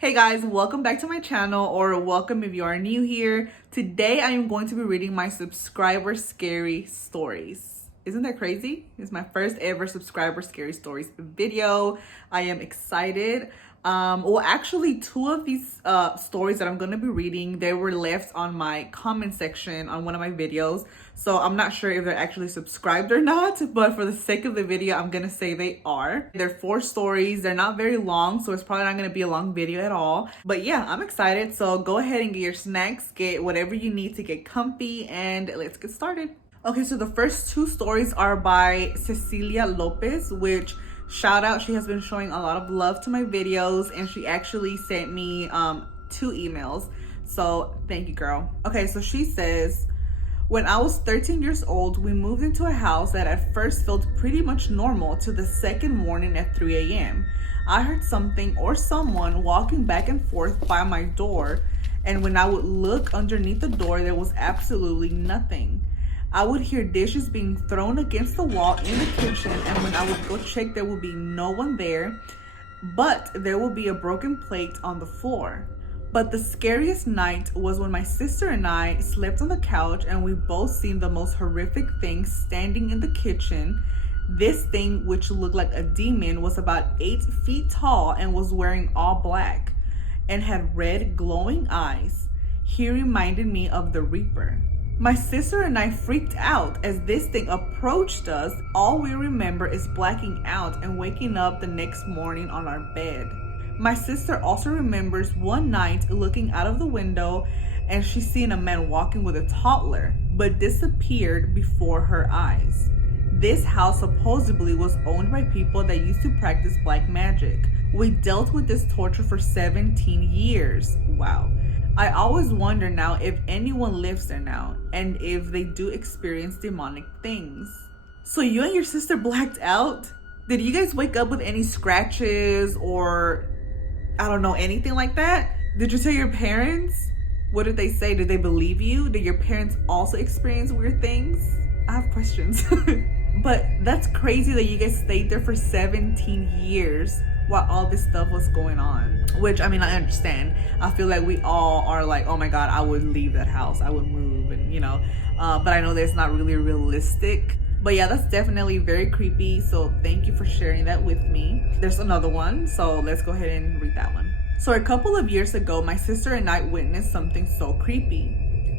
Hey guys, welcome back to my channel, or welcome if you are new here. Today I am going to be reading my subscriber scary stories. Isn't that crazy? It's my first ever subscriber scary stories video. I am excited. Well, actually, two of these stories that I'm going to be reading, they were left on my comment section on one of my videos. So I'm not sure if they're actually subscribed or not, but for the sake of the video, I'm going to say they are. They're 4 stories. They're not very long, so it's probably not going to be a long video at all. But yeah, I'm excited. So go ahead and get your snacks, get whatever you need to get comfy, and let's get started. Okay, so the first 2 stories are by Cecilia Lopez, which shout out, she has been showing a lot of love to my videos, and she actually sent me 2 emails. So thank you, girl. Okay, so she says, when I was 13 years old, we moved into a house that at first felt pretty much normal to the second morning at 3 a.m. I heard something or someone walking back and forth by my door, and when I would look underneath the door, there was absolutely nothing. I would hear dishes being thrown against the wall in the kitchen, and when I would go check, there would be no one there, but there would be a broken plate on the floor. But the scariest night was when my sister and I slept on the couch, and we both seen the most horrific thing standing in the kitchen. This thing, which looked like a demon, was about 8 feet tall and was wearing all black and had red glowing eyes. He reminded me of the Reaper. My sister and I freaked out as this thing approached us. All we remember is blacking out and waking up the next morning on our bed. My sister also remembers one night looking out of the window and she seen a man walking with a toddler, but disappeared before her eyes. This house supposedly was owned by people that used to practice black magic. We dealt with this torture for 17 years. Wow. I always wonder now if anyone lives there now and if they do experience demonic things. So you and your sister blacked out? Did you guys wake up with any scratches or I don't know, anything like that? Did you tell your parents? What did they say? Did they believe you? Did your parents also experience weird things? I have questions. But that's crazy that you guys stayed there for 17 years while all this stuff was going on. Which, I mean, I understand. I feel like we all are like, oh my God, I would leave that house. I would move and, you know. But I know that's not really realistic. But yeah, that's definitely very creepy. So thank you for sharing that with me. There's another one. So let's go ahead and read that one. So a couple of years ago, my sister and I witnessed something so creepy.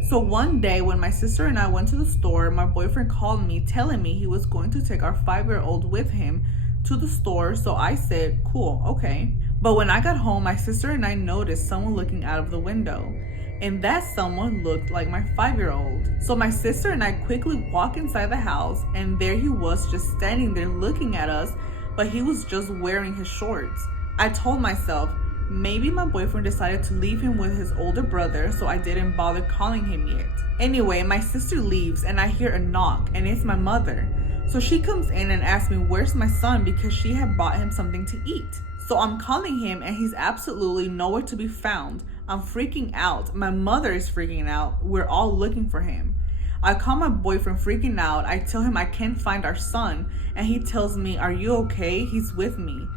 So one day when my sister and I went to the store, my boyfriend called me telling me he was going to take our 5-year-old with him to the store. So I said, cool, okay. But when I got home, my sister and I noticed someone looking out of the window. And that someone looked like my 5-year-old. So my sister and I quickly walked inside the house, and there he was just standing there looking at us, but he was just wearing his shorts. I told myself, maybe my boyfriend decided to leave him with his older brother, so I didn't bother calling him yet. Anyway, my sister leaves and I hear a knock, and it's my mother. So she comes in and asks me, where's my son, because she had bought him something to eat. So I'm calling him and he's absolutely nowhere to be found. I'm freaking out. My mother is freaking out. We're all looking for him. I call my boyfriend freaking out. I tell him I can't find our son, and he tells me, are you okay? He's with me.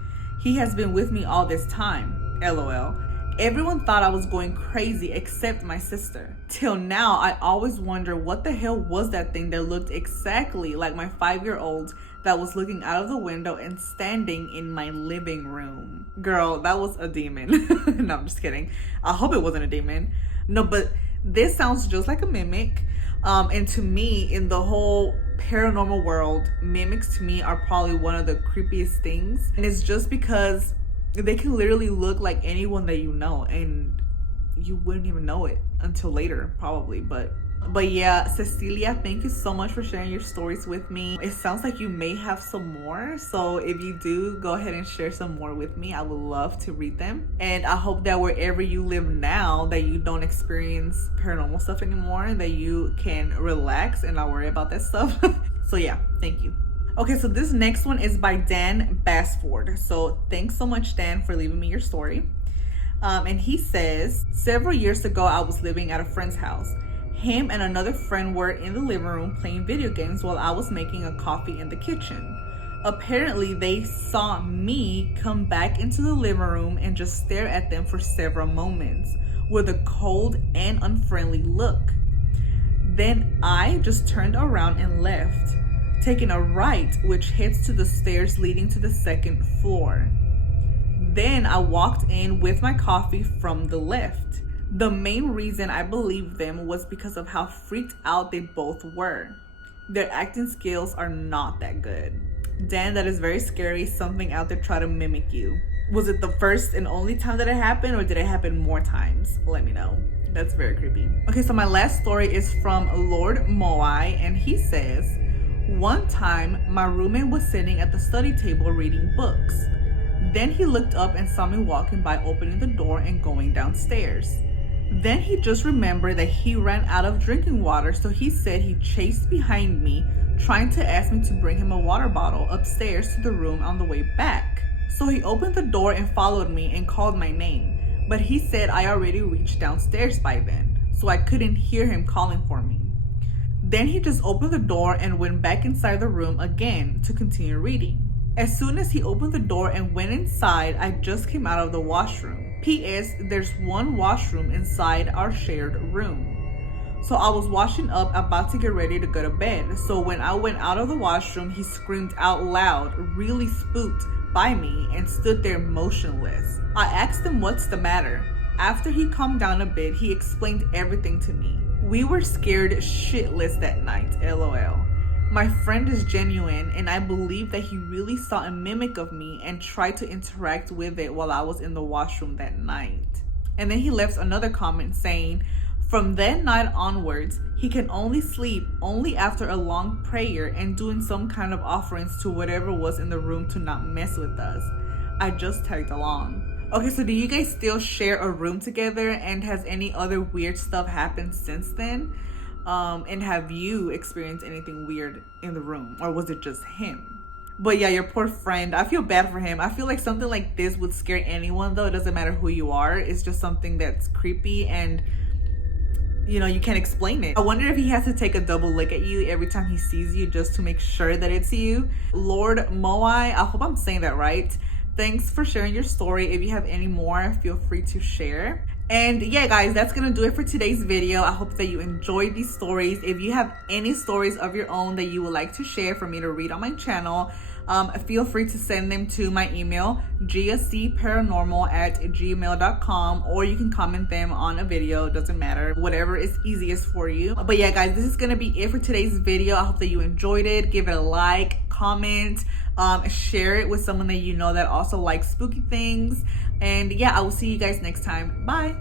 He has been with me all this time. LOL. Everyone thought I was going crazy except my sister. Till now, I always wonder what the hell was that thing that looked exactly like my 5-year-old that was looking out of the window and standing in my living room. Girl, that was a demon. No, I'm just kidding. I hope it wasn't a demon. No, but this sounds just like a mimic. And to me, in the whole paranormal world, mimics to me are probably one of the creepiest things. And it's just because they can literally look like anyone that you know, and you wouldn't even know it until later, probably. But yeah, Cecilia, thank you so much for sharing your stories with me. It sounds like you may have some more, so if you do, go ahead and share some more with me. I would love to read them. And I hope that wherever you live now, that you don't experience paranormal stuff anymore, and that you can relax and not worry about that stuff. So yeah, thank you. Okay, so this next one is by Dan Basford. So thanks so much, Dan, for leaving me your story. And he says, several years ago, I was living at a friend's house. Him and another friend were in the living room playing video games while I was making a coffee in the kitchen. Apparently, they saw me come back into the living room and just stare at them for several moments with a cold and unfriendly look. Then I just turned around and left, taking a right which heads to the stairs leading to the second floor. Then I walked in with my coffee from the left. The main reason I believed them was because of how freaked out they both were. Their acting skills are not that good. Dan, that is very scary. Something out there try to mimic you. Was it the first and only time that it happened, or did it happen more times? Let me know. That's very creepy. Okay, so my last story is from Lord Moai, and he says, one time my roommate was sitting at the study table reading books. Then he looked up and saw me walking by, opening the door and going downstairs. Then he just remembered that he ran out of drinking water, so he said he chased behind me, trying to ask me to bring him a water bottle upstairs to the room on the way back. So he opened the door and followed me and called my name, but he said I already reached downstairs by then, so I couldn't hear him calling for me. Then he just opened the door and went back inside the room again to continue reading. As soon as he opened the door and went inside, I just came out of the washroom. P.S. There's one washroom inside our shared room. So I was washing up, about to get ready to go to bed. So when I went out of the washroom, he screamed out loud, really spooked by me, and stood there motionless. I asked him what's the matter. After he calmed down a bit, he explained everything to me. We were scared shitless that night, LOL. My friend is genuine, and I believe that he really saw a mimic of me and tried to interact with it while I was in the washroom that night. And then he left another comment saying, from that night onwards, he can only sleep only after a long prayer and doing some kind of offerings to whatever was in the room to not mess with us. I just tagged along. Okay, so do you guys still share a room together, and has any other weird stuff happened since then? And have you experienced anything weird in the room, or was it just him? But yeah, your poor friend, I feel bad for him. I feel like something like this would scare anyone, though. It doesn't matter who you are. It's just something that's creepy, and you know, you can't explain it. I wonder if he has to take a double look at you every time he sees you just to make sure that it's you. Lord Moai, I hope I'm saying that right. Thanks for sharing your story. If you have any more, feel free to share. And yeah, guys, that's gonna do it for today's video. I hope that you enjoyed these stories. If you have any stories of your own that you would like to share for me to read on my channel, feel free to send them to my email, giacparanormal@gmail.com, or you can comment them on a video. Doesn't matter, whatever is easiest for you. But yeah, guys, this is gonna be it for today's video. I hope that you enjoyed it. Give it a like, comment, share it with someone that you know that also likes spooky things. And yeah, I will see you guys next time. Bye.